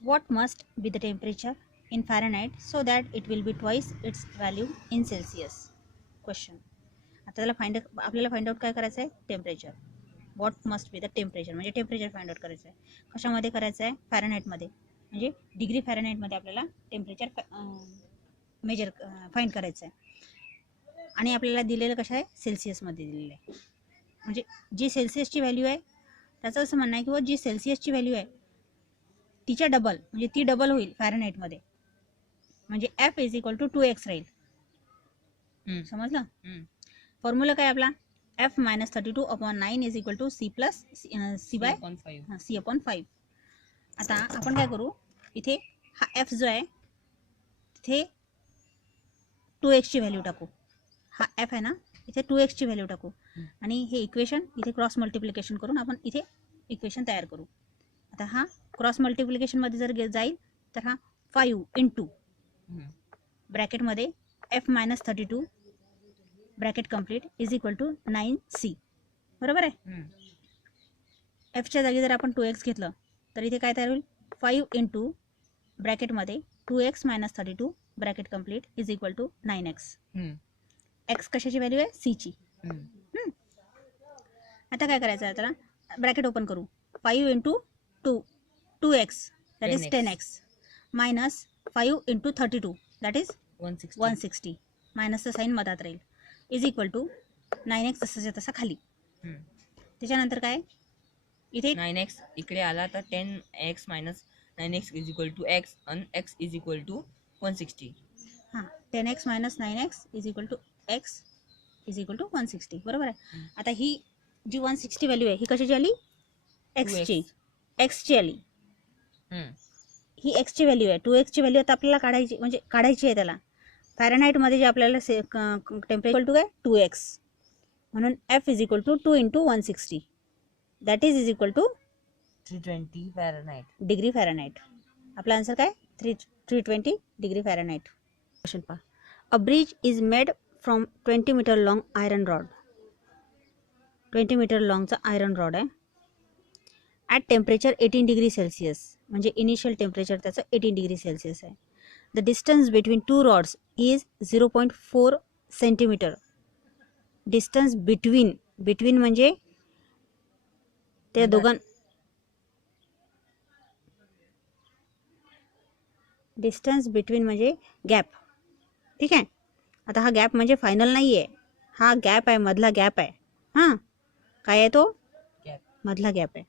What must be the temperature in Fahrenheit so that it will be twice its value in Celsius? Question. आता त्याला आपल्याला find out काय करायचं आहे? Temperature. What must be the temperature म्हणजे temperature find out करायचं आहे. कशामध्ये करायचं आहे? फॅरनहाईटमध्ये, म्हणजे डिग्री फॅरनहाईटमध्ये आपल्याला टेम्परेचर मेजर फाइंड करायचं आहे. आणि आपल्याला दिलेलं कसं आहे? सेल्सिअसमध्ये दिलेलं आहे. म्हणजे जी सेल्सिअसची व्हॅल्यू आहे त्याचं असं म्हणणं आहे की जी सेल्सिअसची व्हॅल्यू आहे तिच्या डबल, म्हणजे ती डबल होईल फॅरनहाईटमध्ये, म्हणजे F is equal to 2x राहील. समजलं? फॉर्म्युला काय आपला? F minus 32/9 is equal to C plus C/5. आता आपण काय करू, इथे हा F जो आहे तिथे 2x ची व्हॅल्यू टाकू. हा F आहे ना, इथे 2x ची व्हॅल्यू टाकू आणि हे इक्वेशन इथे क्रॉस मल्टिप्लिकेशन करून आपण इथे इक्वेशन तयार करू. आता हा क्रॉस मल्टिप्लिकेशनमध्ये जर जाईल तर हा 5 इंटू ब्रॅकेटमध्ये F minus 32 bracket complete is equal to 9C. बरोबर आहे? Fच्या जागी जर आपण 2x घेतलं तर इथे काय तयार होईल? 5 इंटू ब्रॅकेटमध्ये 2x minus 32 bracket complete is equal to 9x. x कशाची व्हॅल्यू आहे? C ची. आता काय करायचं आहे? त्याला ब्रॅकेट ओपन करू. 5 into 2x that is 10x minus 5 into 32 that is 160 मायनसचं sine मधात राहील इज इक्वल टू 9x तसंच्या तसा खाली. त्याच्यानंतर काय? इथे 9x इकडे आला तर 10x minus 9x is equal to x आणि x इज इक्वल टू 160. हां, 10x minus 9x is equal to x is equal to 160. बरोबर आहे? आता ही जी 160 व्हॅल्यू आहे ही कशाची आली? एक्सची. एक्सची आली. ही एक्सची व्हॅल्यू आहे. 2x ची व्हॅल्यू आता आपल्याला काढायची, म्हणजे काढायची आहे त्याला. फॅरनहाईटमध्ये जे आपल्याला टेम्परेचर टू काय? 2x. म्हणून F is equal to 2 into 160 that is equal to 320 Fahrenheit degree Fahrenheit. आपला आन्सर काय? 320 डिग्री फॅरनहाईट. क्वेश्चन पहा. A bridge is made from 20 metre long iron rod. 20 metre लॉंगचा आयरन रॉड आहे. At temperature 18 degree Celsius, म्हणजे initial temperature त्याचं 18 degree Celsius आहे. The distance between two rods is 0.4 centimetre. Distance between म्हणजे त्या distance between म्हणजे gap. ठीक आहे? आता हा गॅप म्हणजे फायनल नाही आहे, हा गॅप आहे, मधला गॅप आहे. हां, काय आहे तो? मधला गॅप आहे.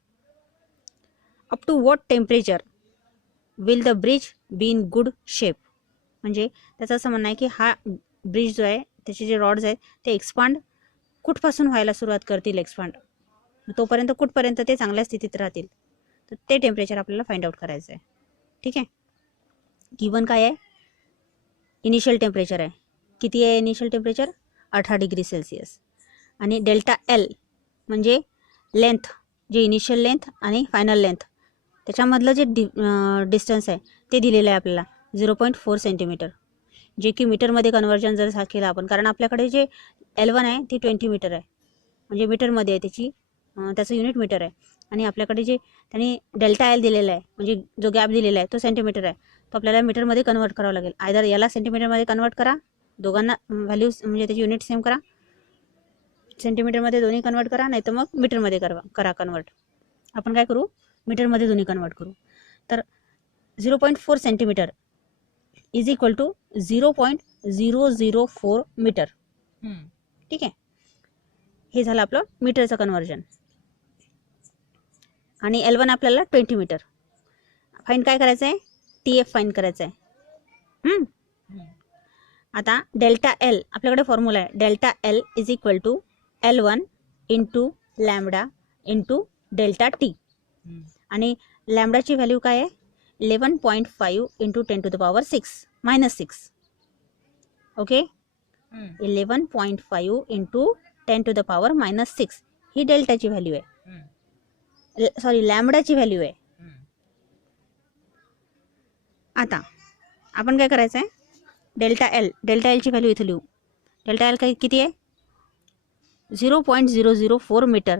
Up to what temperature will the bridge be in good shape. म्हणजे त्याचं असं म्हणणं आहे की हा ब्रिज जो आहे त्याचे जे रॉड्स आहेत ते एक्सपांड कुठपासून व्हायला सुरुवात करतील, एक्सपांड तोपर्यंत कुठपर्यंत ते चांगल्या स्थितीत राहतील. तर ते टेम्परेचर आपल्याला फाइंड आउट करायचं आहे. ठीक आहे? गिवन काय आहे? इनिशियल टेम्परेचर आहे. किती आहे इनिशियल टेम्परेचर? 18 degree Celsius. आणि डेल्टा एल म्हणजे लेंथ, जे इनिशियल लेंथ आणि फायनल लेंथ त्याच्यामधलं जे डिस्टन्स आहे ते दिलेलं आहे आपल्याला 0.4 सेंटीमीटर, जे की मीटरमध्ये कन्वर्जन जर केलं आपण, कारण आपल्याकडे जे L1 आहे ती 20 मीटर आहे, म्हणजे मीटरमध्ये आहे, त्याचं युनिट मीटर आहे. आणि आपल्याकडे जे त्यांनी डेल्टा एल दिलेला आहे, म्हणजे जो गॅप दिलेला आहे तो सेंटीमीटर आहे, तो आपल्याला मीटरमध्ये कन्वर्ट करावं लागेल. आयदर याला सेंटीमीटरमध्ये कन्वर्ट करा, दोघांना व्हॅल्यूज म्हणजे त्याची युनिट सेम करा, सेंटीमीटरमध्ये दोन्ही कन्वर्ट करा, नाही तर मग मीटरमध्ये करा कन्वर्ट. आपण काय करू? मीटरमध्ये दोन्ही कन्वर्ट करू. तर 0.4 centimetre is equal to 0.004 metre. ठीक आहे? हे झालं आपलं मीटरचं कन्वर्जन. आणि L1 आपल्याला 20 मीटर. फाईंड काय करायचं आहे? TF फाईंड करायचं आहे. आता डेल्टा एल आपल्याकडे फॉर्म्युला आहे. Delta L is equal to L1 into lambda into delta T. आणि लॅम्बडाची व्हॅल्यू काय आहे? 11.5 into 10 to the power 6 minus 6. Okay? 11.5 into 10 to the power minus 6 ही डेल्टाची व्हॅल्यू आहे, सॉरी लॅम्बडाची व्हॅल्यू आहे. आता आपण काय करायचं आहे? डेल्टा एलची व्हॅल्यू इथे लिहू. डेल्टा एल काय किती आहे? 0.004 मीटर.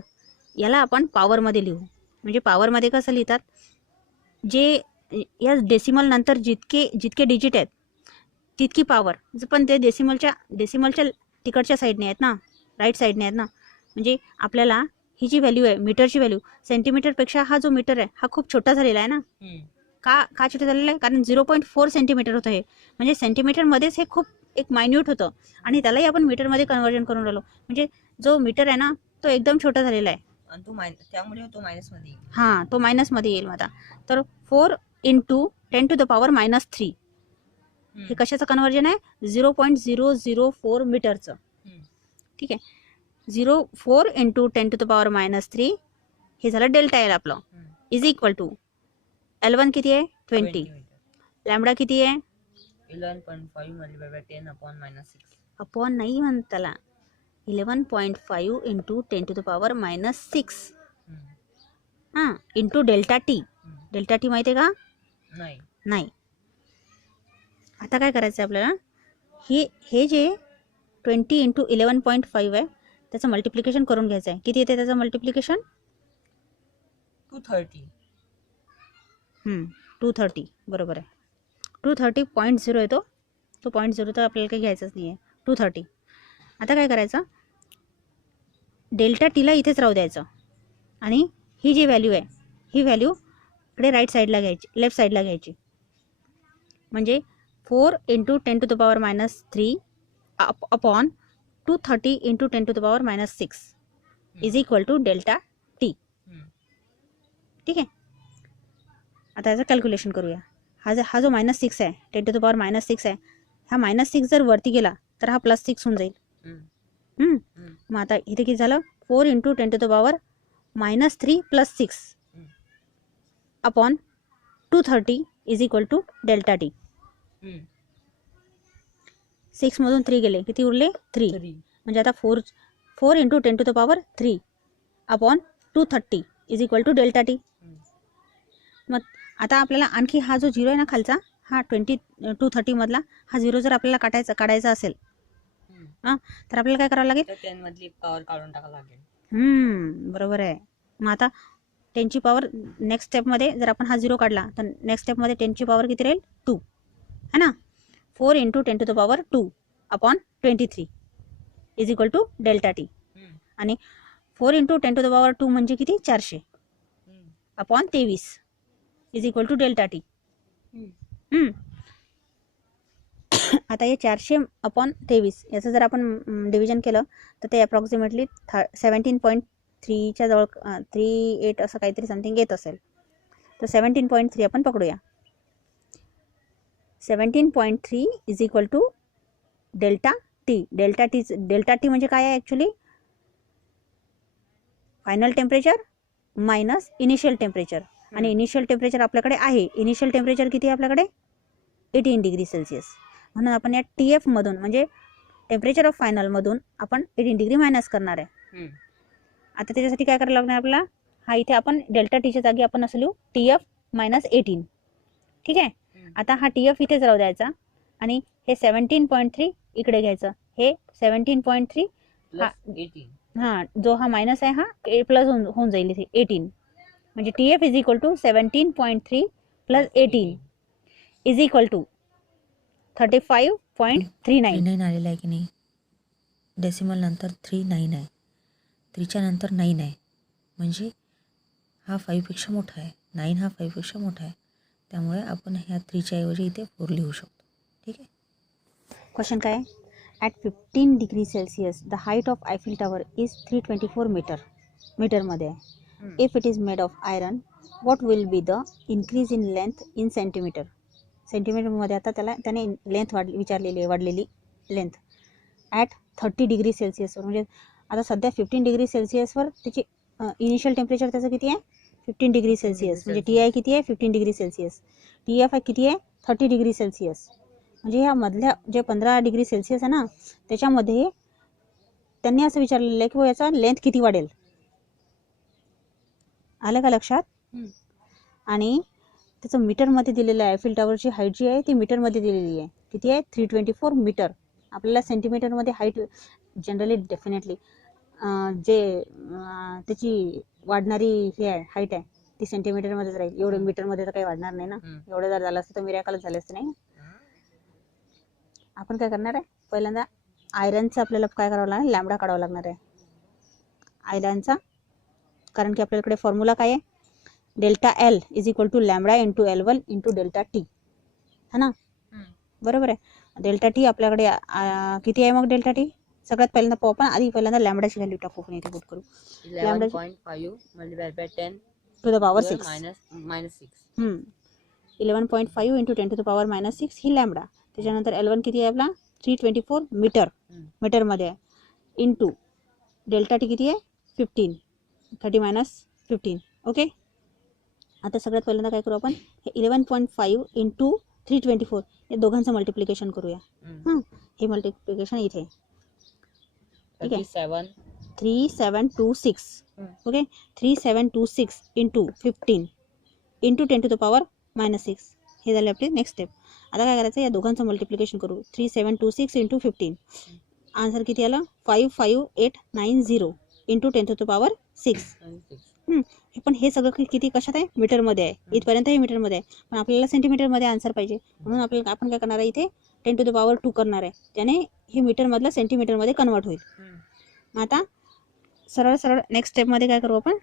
याला आपण पॉवरमध्ये लिहू. म्हणजे पॉवरमध्ये कसं लिहितात, जे या डेसिमल नंतर जितके डिजिट आहेत तितकी पॉवर, पण ते डेसिमलच्या तिकडच्या साईडने आहेत ना, राईट साईडने आहेत ना. म्हणजे आपल्याला ही जी व्हॅल्यू आहे मीटरची व्हॅल्यू, सेंटीमीटरपेक्षा हा जो मीटर आहे हा खूप छोटा झालेला आहे ना. का छोटा झालेला आहे? कारण 0.4 सेंटीमीटर होतं हे, म्हणजे सेंटीमीटरमध्येच हे खूप एक मायन्यूट होतं आणि त्यालाही आपण मीटरमध्ये कन्वर्जन करून राहिलो. म्हणजे जो मीटर आहे ना तो एकदम छोटा झालेला आहे आणि त्यामुळे तो मायनस मध्ये येईल. हां, तो मायनसमध्ये येईल माझा. तर 4 × 10⁻³ हे कशाचं कन्वर्जन आहे? 0.004 मीटरचं. ठीक आहे. 4 × 10⁻³ हे झालं डेल्टा एल आपलं, इज इक्वल टू L1 किती आहे? 20. लॅम्बडा किती आहे? 11.5 multiplied by 10 upon -6. अपॉन नाही म्हणत त्याला, 11.5 × 10⁻⁶. हां, into delta T. Delta T माहिती आहे का? नाही. आता काय करायचं आहे आपल्याला, हे जे 20 × 11.5 आहे त्याचं मल्टिप्लिकेशन करून घ्यायचं आहे. किती येते त्याचं मल्टिप्लिकेशन? 230. 230 बरोबर आहे. 230.0 येतो, तो 0.0 तर आपल्याला काही घ्यायचंच नाही आहे. 230. आता काय करायचं, डेल्टा टीला इथेच राहू द्यायचं आणि ही जी व्हॅल्यू आहे ही व्हॅल्यू इकडे राईट साईडला घ्यायची, लेफ्ट साईडला घ्यायची. म्हणजे 4 × 10⁻³ upon 230 × 10⁻⁶ is equal to delta T. ठीक आहे. आता याचं कॅल्क्युलेशन करूया. हा जो -6 आहे, 10⁻⁶ आहे, हा -6 जर वरती गेला तर हा +6 होऊन जाईल. मग आता इथे किती झालं? 4 × 10⁻³ + 6 upon 230 is equal to delta T. 6 मधून 3 गेले, किती उरले? 3. म्हणजे आता 4 × 10⁻³ upon 230 is equal to delta T. मग आता आपल्याला आणखी हा जो 0 आहे ना खालचा, हा 230 मधला हा 0 जर आपल्याला काढायचा असेल तर आपल्याला काय करावं लागेल? 10 मधली पॉवर काढून टाकावं लागेल. बरोबर आहे. मग आता 10ची पॉवर नेक्स्ट स्टेपमध्ये जर आपण हा 0 काढला तर नेक्स्ट स्टेपमध्ये 10ची पॉवर किती राहील? 2 है ना. 4 × 10⁻² upon 23 is equal to delta T. आणि 4 × 10⁻² म्हणजे किती? 400 upon 23 is equal to delta T. आता हे 400 अपॉन 23 याचं जर आपण डिव्हिजन केलं तर ते अप्रॉक्सिमेटली 17.3च्या जवळ 38 असं काहीतरी समथिंग येत असेल. तर 17.3 आपण पकडूया. 17.3 is equal to delta T. Delta T म्हणजे काय आहे actually? Final temperature minus initial temperature. आणि इनिशियल टेम्परेचर आपल्याकडे आहे, इनिशियल टेम्परेचर किती आहे आपल्याकडे? 18 डिग्री सेल्सिअस. म्हणून आपण या TF मधून म्हणजे टेम्परेचर ऑफ फायनलमधून आपण 18 डिग्री मायनस करणार आहे. आता त्याच्यासाठी काय करायला लागणार आपल्याला? हा इथे आपण डेल्टा टीच्या जागी आपण असं लिहू TF - 18. ठीक आहे. आता हा TF इथेच राहू द्यायचा आणि हे 17.3 इकडे घ्यायचं. हे 17.3 हां, जो हा मायनस आहे हा प्लस होऊन जाईल इथे 18. म्हणजे TF is equal to 17.3 + 18 is equal to 35.39 आलेला आहे की नाही. डेसिमल नंतर 39 आहे, 3च्या नंतर 9 आहे, म्हणजे हा 5पेक्षा मोठा आहे. 9 हा 5पेक्षा मोठा आहे. त्यामुळे आपण ह्या 3च्या ऐवजी इथे 4 लिहू शकतो. ठीक आहे. क्वेश्चन काय आहे? At 15 degree Celsius the height of Eiffel tower is 324 मीटरमध्ये आहे. If it is made of iron what will be the increase in length in centimetre. सेंटीमीटरमध्ये आता त्याने लेंथ विचारलेली आहे, वाढलेली लेंथ ॲट 30 डिग्री सेल्सिअसवर. म्हणजे आता सध्या 15 डिग्री सेल्सिअसवर त्याची इनिशियल टेम्परेचर त्याचं किती आहे? 15 डिग्री सेल्सिअस. म्हणजे TI किती आहे? 15 डिग्री सेल्सिअस. TF किती आहे? 30 डिग्री सेल्सिअस. म्हणजे ह्या मधल्या जे 15 डिग्री सेल्सिअस आहे ना त्याच्यामध्ये त्यांनी असं विचारलेलं आहे की याचा लेंथ किती वाढेल. आलं का लक्षात? आणि त्याचं मीटरमध्ये दिलेलं आहे. आयफिल टॉवरची हाईट जी आहे ती मीटरमध्ये दिलेली आहे. किती आहे? 324 मीटर. आपल्याला सेंटीमीटरमध्ये हाईट जनरली डेफिनेटली जे त्याची वाढणारी हे आहे, हाईट आहे, ती सेंटीमीटरमध्येच राहील. एवढं मीटरमध्ये तर काही वाढणार नाही ना. एवढं जर झालं असतं तर मिरॅकलच झाले असते नाही. आपण काय करणार आहे, पहिल्यांदा आयरनचं आपल्याला काय करावं लागणार, लॅम्बडा काढावा लागणार आहे आयरनचा. कारण की आपल्याकडे फॉर्म्युला काय आहे, delta L is equal to lambda into L1 into delta T, है ना. बरोबर आहे. डेल्टा टी आपल्याकडे किती आहे मग डेल्टा टी, सगळ्यात पहिल्यांदा पाहू आपण. आधी पहिल्यांदा लॅम्बडाची व्हॅल्यू टाकू, आपण इथे पुट करू. 11.5 multiplied by 10 to the power 6 minus 6. 11.5 into 10 to the power -6 ही लॅम्बडा. त्याच्यानंतर L1 किती आहे आपला, 324 मीटर, मीटरमध्ये आहे, इंटू डेल्टा टी किती आहे, 15, 30 - 15. ओके. आता सगळ्यात पहिल्यांदा काय करू आपण, हे 11.5 इंटू 324 या दोघांचं मल्टिप्लिकेशन करूया. हां, हे मल्टिप्लिकेशन इथे, ठीक आहे. 3726. Okay. 3726 into 15 into 10 to the power -6. हे झाले आपले नेक्स्ट स्टेप. आता काय करायचं, या दोघांचं मल्टिप्लिकेशन करू. 3726 इंटू 15, आन्सर किती आलं, 55890 इंटू 10 टू द पॉवर 6. पण हे सगळं किती कशात आहे, मीटरमध्ये आहे. इथपर्यंत हे मीटरमध्ये आहे, पण आपल्याला सेंटीमीटरमध्ये आन्सर पाहिजे. म्हणून आपण काय करणार आहे, इथे 10 टू द पॉवर 2 करणार आहे. त्याने हे मीटरमधलं सेंटीमीटरमध्ये कन्वर्ट होईल. मग आता सरळ सरळ नेक्स्ट स्टेपमध्ये काय करू आपण,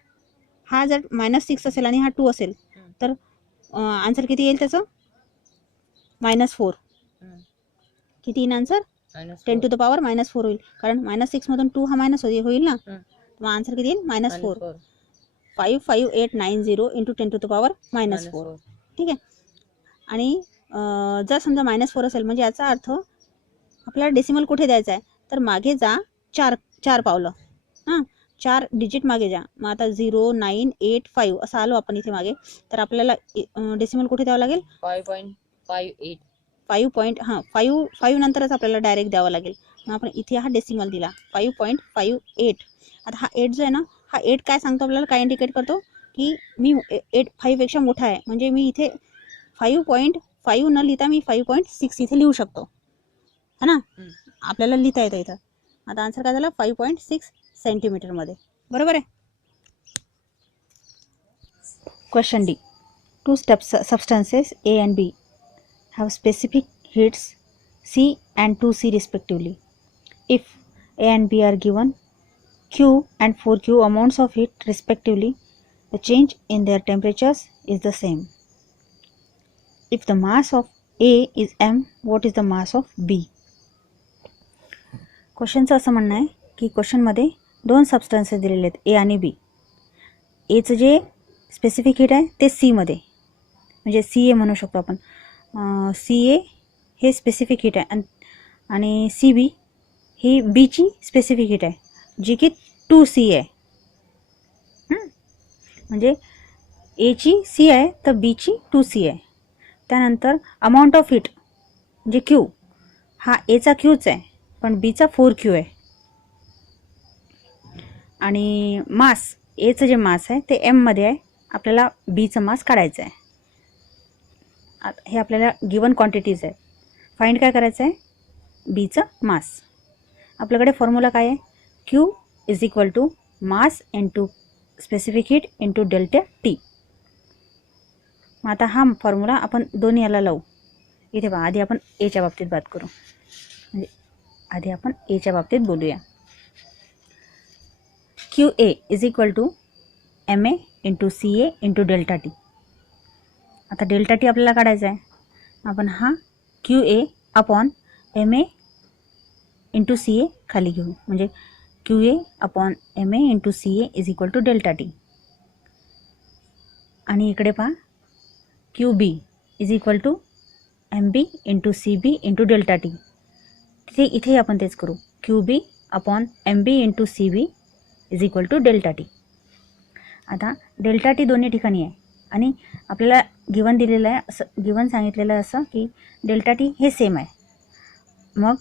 हा जर -6 असेल आणि हा 2 असेल तर आन्सर किती येईल त्याचं, -4. किती येईल आन्सर, 10 टू द पॉवर -4 होईल. कारण -6 मधून 2 हा मायनस होईल ना. मग आन्सर किती येईल, -4. 55890 इंटू 10 टू द पॉवर -4. ठीक आहे. आणि जर समजा -4 असेल म्हणजे याचा अर्थ आपल्याला डेसिमल कुठे द्यायचा आहे, तर मागे जा 4 पावलं. हां, 4 डिजिट मागे जा. मग आता 0985 असं आलो आपण इथे मागे, तर आपल्याला डेसिमल कुठे द्यावं लागेल, 5.58. 5 नंतरच आपल्याला डायरेक्ट द्यावं लागेल. मग आपण इथे हा डेसिमल दिला 5.58. आता हा 8 जो आहे ना, हा 8 काय सांगतो आपल्याला, काय इंडिकेट करतो की मी 8 5पेक्षा मोठा आहे. म्हणजे मी इथे 5.5 न लिहिता मी 5.6 इथे लिहू शकतो, है ना. आपल्याला लिहिता येतं इथं. आता आन्सर काय झाला, 5.6 सेंटीमीटरमध्ये. बरोबर आहे. Question D. 2 substances A and B have specific heats C and 2C respectively. If A and B are given Q and 4Q amounts of heat respectively, the change in their temperatures is the same. If the mass of A is M, what is the mass of B? क्वेश्चनचं असं म्हणणं आहे की क्वेश्चनमध्ये 2 substances दिलेले आहेत, A आणि B. एचं जे specific heat आहे ते सीमध्ये, म्हणजे CA म्हणू शकतो आपण. CA हे स्पेसिफिक हीट आहे आणि CB ही बीची स्पेसिफिक हीट आहे, जी की 2C आहे. म्हणजे एची C आहे तर बीची 2C आहे. त्यानंतर अमाऊंट ऑफ हीट म्हणजे Q, हा एचा Qच आहे पण बीचा 4Q आहे. आणि मास, एचं जे मास आहे ते Mमध्ये आहे, आपल्याला बीचं मास काढायचं आहे. हे आपल्याला गिवन क्वांटिटीज आहे. फाइंड काय करायचं आहे, बीचं मास. आपल्याकडे फॉर्म्युला काय आहे, Q is equal to mass into specific heat into delta T. मग आता हा फॉर्म्युला आपण दोन्ही याला लावू. इथे पहा, आधी आपण एच्या बाबतीत बात करू, म्हणजे आधी आपण एच्या बाबतीत बोलूया. QA is equal to MA into CA into delta T. आता डेल्टा टी आपल्याला काढायचा आहे. आपण हा QA upon MA into CA खाली घेऊ, म्हणजे QA upon MA into CA is equal to delta T. आणि इकडे पहा, QB is equal to MB into CB into delta T. इथे आपण तेच करू, QB upon MB into CB is equal to delta T. आता डेल्टा टी दोन्ही ठिकाणी आहे आणि आपल्याला गिवन दिलेलं आहे, असं गिवन सांगितलेलं आहे असं की डेल्टा टी हे सेम आहे. मग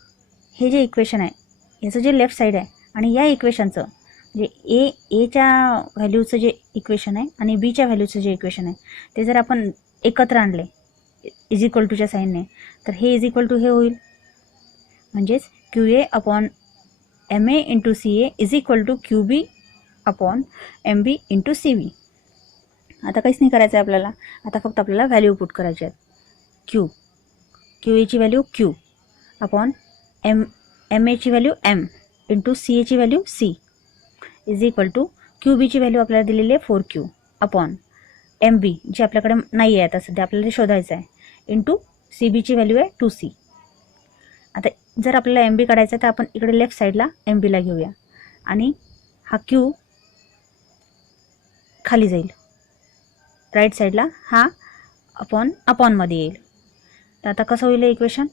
हे जे इक्वेशन आहे याचं जे लेफ्ट साईड आहे आणि या इक्वेशनचं म्हणजे एच्या व्हॅल्यूचं जे इक्वेशन आहे आणि बीच्या व्हॅल्यूचं जे इक्वेशन आहे ते जर आपण एकत्र आणले इज इक्वल टूच्या साईनने, तर हे इज इक्वल टू हे होईल. म्हणजेच QA upon MA into CA is equal to QB upon M B into C B. आता काहीच नाही करायचं आहे आपल्याला. आता फक्त आपल्याला व्हॅल्यू पुट करायची आहेत. क्यू, क्यू एची व्हॅल्यू क्यू अपॉन एम एची व्हॅल्यू एम इंटू सी एची value C is equal to Q बीची व्हॅल्यू आपल्याला दिलेली आहे 4Q upon M B J आपल्याकडे नाही आहे आता सध्या, आपल्याला ते शोधायचं आहे, इंटू सी बीची व्हॅल्यू आहे 2C. आता जर आपल्याला एम बी काढायचं आहे तर आपण इकडे लेफ्ट साईडला एम बीला घेऊया आणि हा क्यू खाली जाईल, राईट साईडला हा अपॉनमध्ये येईल. तर आता कसं होईल इक्वेशन,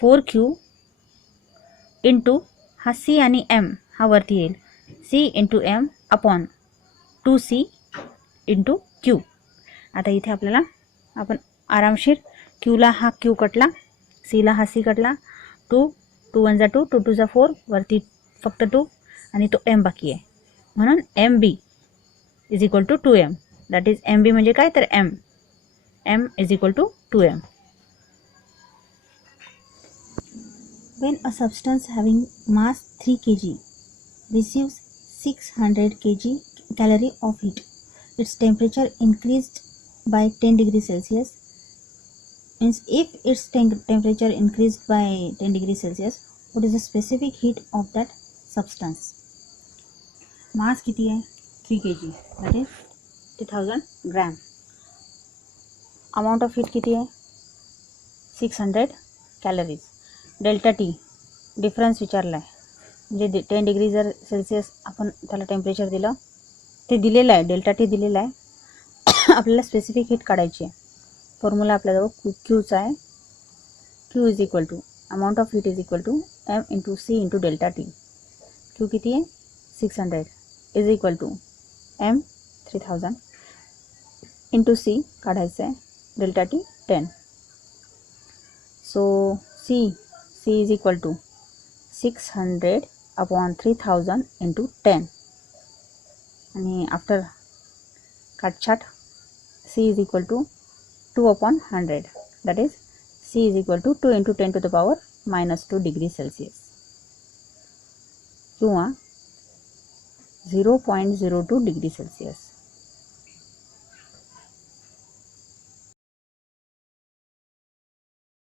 4Q इंटू हा C आणि M हा वरती येईल, C into M upon 2C into Q. आता इथे आपल्याला आपण आरामशीर Qला हा Q कटला, Cला हा C कटला, 2 1 जा 2 2 2 जा 4 वरती फक्त 2 आणि तो M बाकी आहे, म्हणून MB is equal to 2M. That is MB म्हणजे काय तर M is equal to 2M. When a substance having mass 3 kg receives 600 calorie of heat, its temperature increased by 10 degrees Celsius. Means if its temperature increased by 10 degrees Celsius, what is the specific heat of that substance? Mass किती आहे 3 kg, that is 3000 gram. Amount of heat किती आहे 600 calories. Delta T difference विचारला आहे, म्हणजे 10 degree जर Celsius आपण त्याला टेम्परेचर दिलं, ते दिलेलं आहे, डेल्टा टी दिलेला आहे. आपल्याला स्पेसिफिक हीट काढायची आहे. फॉर्म्युला आपल्याजवळ क्यूचा आहे, Q is equal to amount of heat is equal to M into C into delta T. Q किती आहे 600 is equal to M 3000 into C काढायचं आहे, delta T 10. So C is equal to 600 upon 3000 into 10 आणि after काटछाट C is equal to 2 upon 100, that is C is equal to 2 into 10 to the power minus 2 degree Celsius किंवा 0.02 degree Celsius.